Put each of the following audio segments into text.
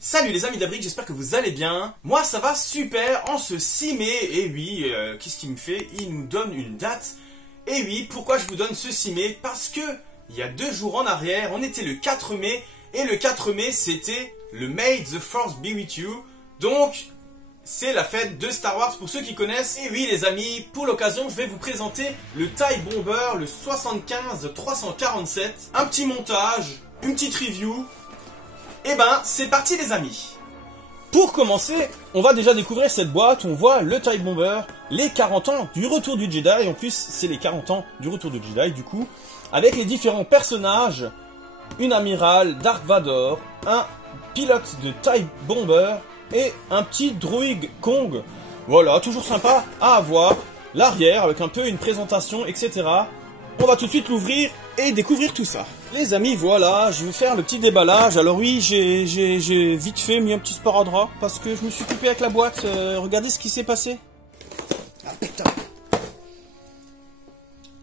Salut les amis d'Abric, j'espère que vous allez bien. Moi ça va super en ce 6 mai. Et oui, qu'est-ce qu'il me fait? Il nous donne une date. Et oui, pourquoi je vous donne ce 6 mai? Parce que il y a 2 jours en arrière, on était le 4 mai. Et le 4 mai c'était le May the Force be with you. Donc c'est la fête de Star Wars pour ceux qui connaissent. Et oui les amis, pour l'occasion je vais vous présenter le TIE Bomber, le 75-347. Un petit montage, une petite review. Et ben, c'est parti les amis. Pour commencer, on va déjà découvrir cette boîte. On voit le TIE Bomber, les 40 ans du retour du Jedi. En plus, c'est les 40 ans du retour du Jedi, du coup. Avec les différents personnages. Une amirale, Dark Vador, un pilote de TIE Bomber et un petit droïde Kong. Voilà, toujours sympa à avoir. L'arrière, avec un peu une présentation, etc. On va tout de suite l'ouvrir et découvrir tout ça. Les amis, voilà, je vais faire le petit déballage. Alors oui, j'ai vite fait mis un petit sparadrap parce que je me suis coupé avec la boîte. Regardez ce qui s'est passé. Ah putain.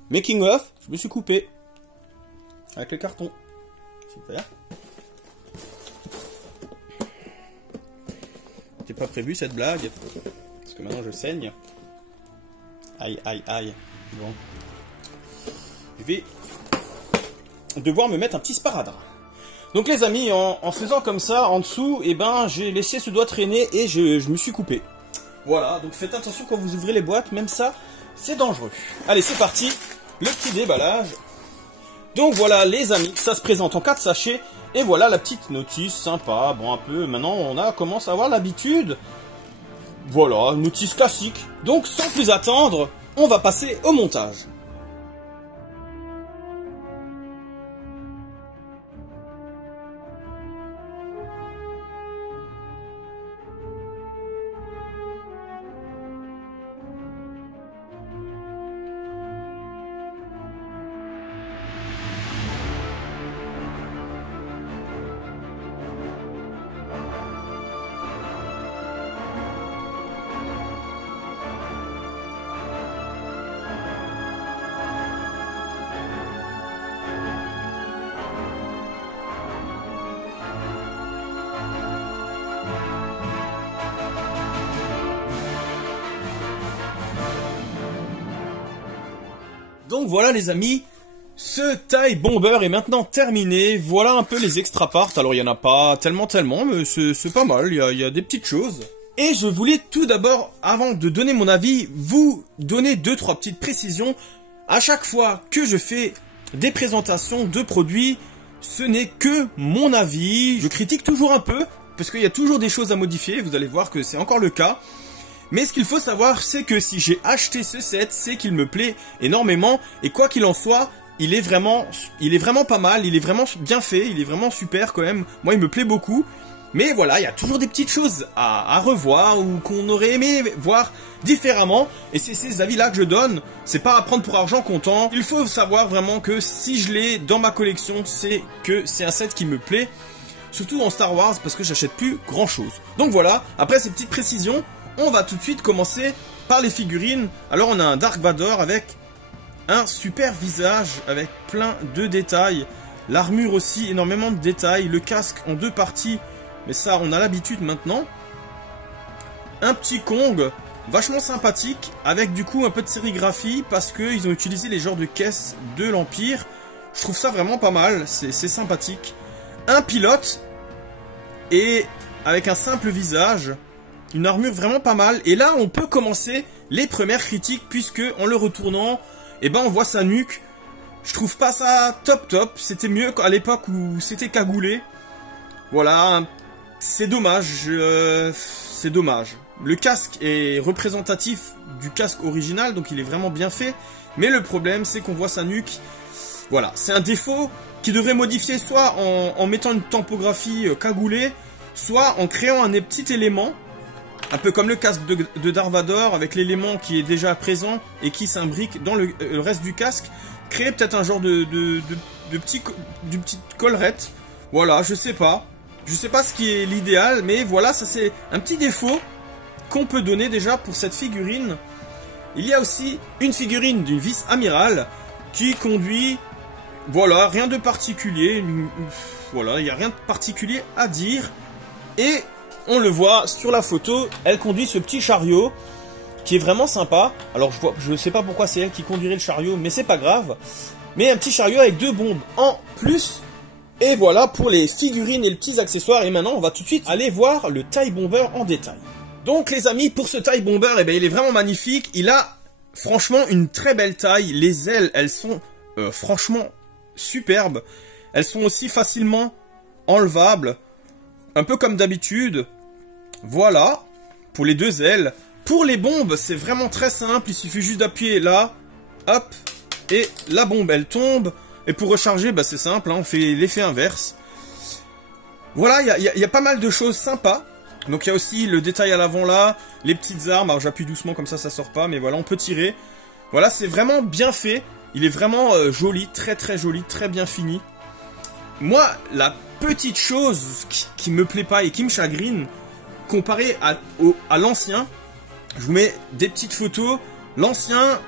Making of, je me suis coupé. Avec le carton. Super. C'était pas prévu cette blague. Parce que maintenant je saigne. Aïe, aïe, aïe. Bon. Je vais devoir me mettre un petit sparadrap. Donc les amis, en faisant comme ça, en dessous, eh ben, j'ai laissé ce doigt traîner et je me suis coupé. Voilà, donc faites attention quand vous ouvrez les boîtes, même ça, c'est dangereux. Allez, c'est parti, le petit déballage. Donc voilà les amis, ça se présente en 4 sachets. Et voilà la petite notice sympa, bon un peu, maintenant on commence à avoir l'habitude. Voilà, notice classique. Donc sans plus attendre, on va passer au montage. Donc voilà les amis, ce TIE Bomber est maintenant terminé. Voilà un peu les extra parts. Alors il n'y en a pas tellement, mais c'est pas mal, il y a des petites choses. Et je voulais tout d'abord, avant de donner mon avis, vous donner 2-3 petites précisions. À chaque fois que je fais des présentations de produits, ce n'est que mon avis. Je critique toujours un peu, parce qu'il y a toujours des choses à modifier. Vous allez voir que c'est encore le cas. Mais ce qu'il faut savoir, c'est que si j'ai acheté ce set, c'est qu'il me plaît énormément. Et quoi qu'il en soit, il est vraiment pas mal, il est vraiment bien fait, il est vraiment super quand même. Moi, il me plaît beaucoup. Mais voilà, il y a toujours des petites choses à revoir ou qu'on aurait aimé voir différemment. Et c'est ces avis-là que je donne. C'est pas à prendre pour argent comptant. Il faut savoir vraiment que si je l'ai dans ma collection, c'est que c'est un set qui me plaît. Surtout en Star Wars, parce que j'achète plus grand-chose. Donc voilà, après ces petites précisions, on va tout de suite commencer par les figurines. Alors on a un Dark Vador avec un super visage avec plein de détails. L'armure aussi, énormément de détails. Le casque en 2 parties, mais ça on a l'habitude maintenant. Un petit Kong, vachement sympathique, avec du coup un peu de sérigraphie parce qu'ils ont utilisé les genres de caisses de l'Empire. Je trouve ça vraiment pas mal, c'est sympathique. Un pilote, et avec un simple visage. Une armure vraiment pas mal. Et là, on peut commencer les premières critiques, puisque en le retournant, eh ben, on voit sa nuque. Je trouve pas ça top. C'était mieux qu'à l'époque où c'était cagoulé. Voilà, c'est dommage. C'est dommage. Le casque est représentatif du casque original, donc il est vraiment bien fait. Mais le problème, c'est qu'on voit sa nuque. Voilà, c'est un défaut qui devrait modifier soit en mettant une typographie cagoulée, soit en créant un petit élément. Un peu comme le casque de Dark Vador, avec l'élément qui est déjà présent et qui s'imbrique dans le reste du casque. Créer peut-être un genre de petite collerette. Voilà, je sais pas. Je sais pas ce qui est l'idéal, mais voilà, ça c'est un petit défaut qu'on peut donner déjà pour cette figurine. Il y a aussi une figurine d'une vice-amirale qui conduit Voilà, rien de particulier. Voilà, il n'y a rien de particulier à dire. Et on le voit sur la photo, elle conduit ce petit chariot qui est vraiment sympa. Alors je sais pas pourquoi c'est elle qui conduirait le chariot, mais c'est pas grave. Mais un petit chariot avec 2 bombes en plus. Et voilà pour les figurines et les petits accessoires. Et maintenant on va tout de suite aller voir le TIE Bomber en détail. Donc les amis, pour ce TIE Bomber, eh ben, il est vraiment magnifique. Il a franchement une très belle taille. Les ailes, elles sont franchement superbes. Elles sont aussi facilement enlevables. Un peu comme d'habitude. Voilà, pour les 2 ailes. Pour les bombes, c'est vraiment très simple. Il suffit juste d'appuyer là, hop, et la bombe, elle tombe. Et pour recharger, bah, c'est simple, hein, on fait l'effet inverse. Voilà, il y a pas mal de choses sympas. Donc il y a aussi le détail à l'avant là, les petites armes. Alors j'appuie doucement comme ça sort pas, mais voilà, on peut tirer. Voilà, c'est vraiment bien fait. Il est vraiment joli, très joli, très bien fini. Moi, la petite chose qui me plaît pas et qui me chagrine, comparé à l'ancien, je vous mets des petites photos. L'ancien,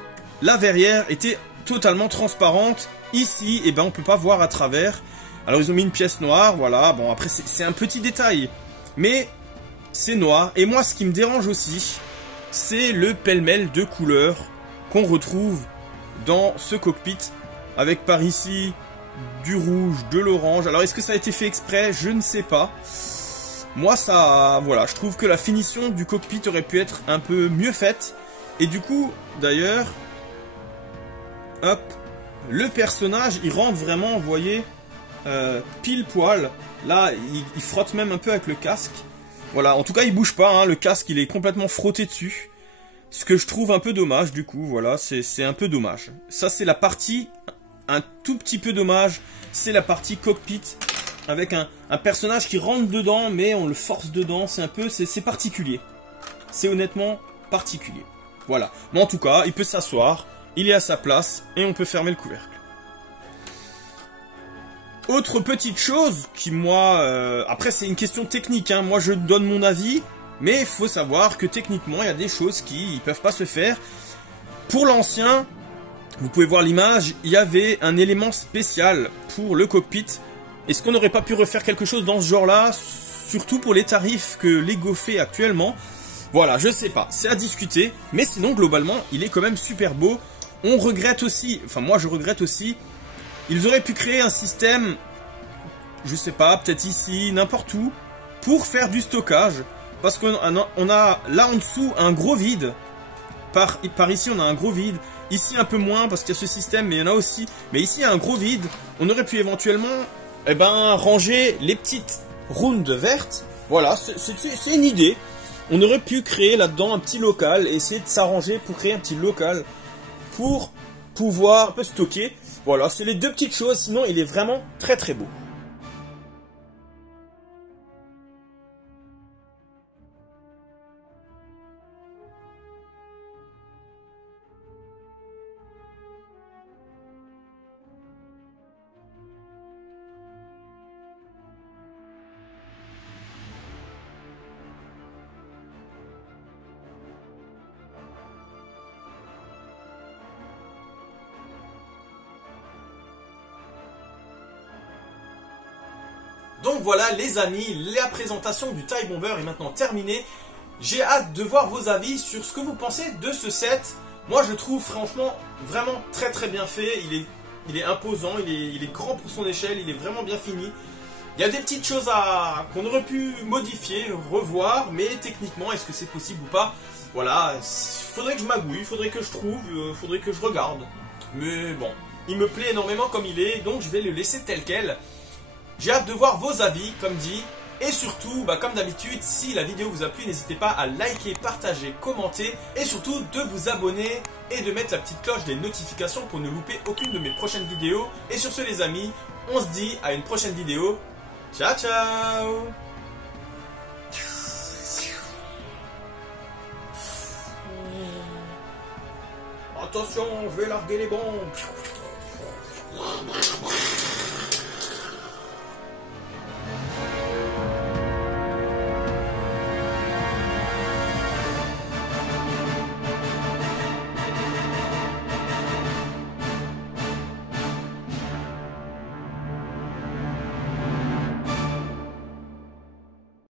la verrière était totalement transparente. Ici, eh ben, on peut pas voir à travers. Alors ils ont mis une pièce noire, voilà. Bon, après c'est un petit détail, mais c'est noir. Et moi, ce qui me dérange aussi, c'est le pêle-mêle de couleurs qu'on retrouve dans ce cockpit, avec par ici du rouge, de l'orange. Alors est-ce que ça a été fait exprès? Je ne sais pas. Moi, ça, voilà, je trouve que la finition du cockpit aurait pu être un peu mieux faite. Et du coup, d'ailleurs, hop, le personnage, il rentre vraiment, vous voyez, pile poil. Là, il frotte même un peu avec le casque. Voilà, en tout cas, il bouge pas, hein, le casque, il est complètement frotté dessus. Ce que je trouve un peu dommage, du coup, voilà, c'est un peu dommage. Ça, c'est la partie, un tout petit peu dommage, c'est la partie cockpit. Avec un personnage qui rentre dedans, mais on le force dedans, c'est particulier. C'est honnêtement particulier. Voilà. Mais en tout cas, il peut s'asseoir, il est à sa place, et on peut fermer le couvercle. Autre petite chose qui, moi... après, c'est une question technique, hein. Moi, je donne mon avis, mais il faut savoir que techniquement, il y a des choses qui ne peuvent pas se faire. Pour l'ancien, vous pouvez voir l'image, il y avait un élément spécial pour le cockpit. Est-ce qu'on n'aurait pas pu refaire quelque chose dans ce genre-là, surtout pour les tarifs que Lego fait actuellement? Voilà, je sais pas, c'est à discuter, mais sinon, globalement, il est quand même super beau. On regrette aussi, enfin moi je regrette aussi, ils auraient pu créer un système, je sais pas, peut-être ici, n'importe où, pour faire du stockage, parce qu'on a là en dessous un gros vide, par ici on a un gros vide, ici un peu moins, parce qu'il y a ce système, mais il y en a aussi, mais ici il y a un gros vide, on aurait pu éventuellement... Eh ben, ranger les petites rounds vertes, voilà, c'est une idée. On aurait pu créer là-dedans un petit local, essayer de s'arranger pour créer un petit local pour pouvoir un peu stocker. Voilà, c'est les 2 petites choses, sinon il est vraiment très beau. Donc voilà les amis, la présentation du TIE Bomber est maintenant terminée. J'ai hâte de voir vos avis sur ce que vous pensez de ce set. Moi je le trouve franchement vraiment très bien fait. Il est imposant, il est grand pour son échelle, il est vraiment bien fini. Il y a des petites choses qu'on aurait pu modifier, revoir, mais techniquement est-ce que c'est possible ou pas? Voilà, il faudrait que je magouille, il faudrait que je trouve, il faudrait que je regarde. Mais bon, il me plaît énormément comme il est, donc je vais le laisser tel quel. J'ai hâte de voir vos avis, comme dit. Et surtout, comme d'habitude, si la vidéo vous a plu, n'hésitez pas à liker, partager, commenter. Et surtout, de vous abonner et de mettre la petite cloche des notifications pour ne louper aucune de mes prochaines vidéos. Et sur ce les amis, on se dit à une prochaine vidéo. Ciao ciao. Attention, je vais larguer les bombes.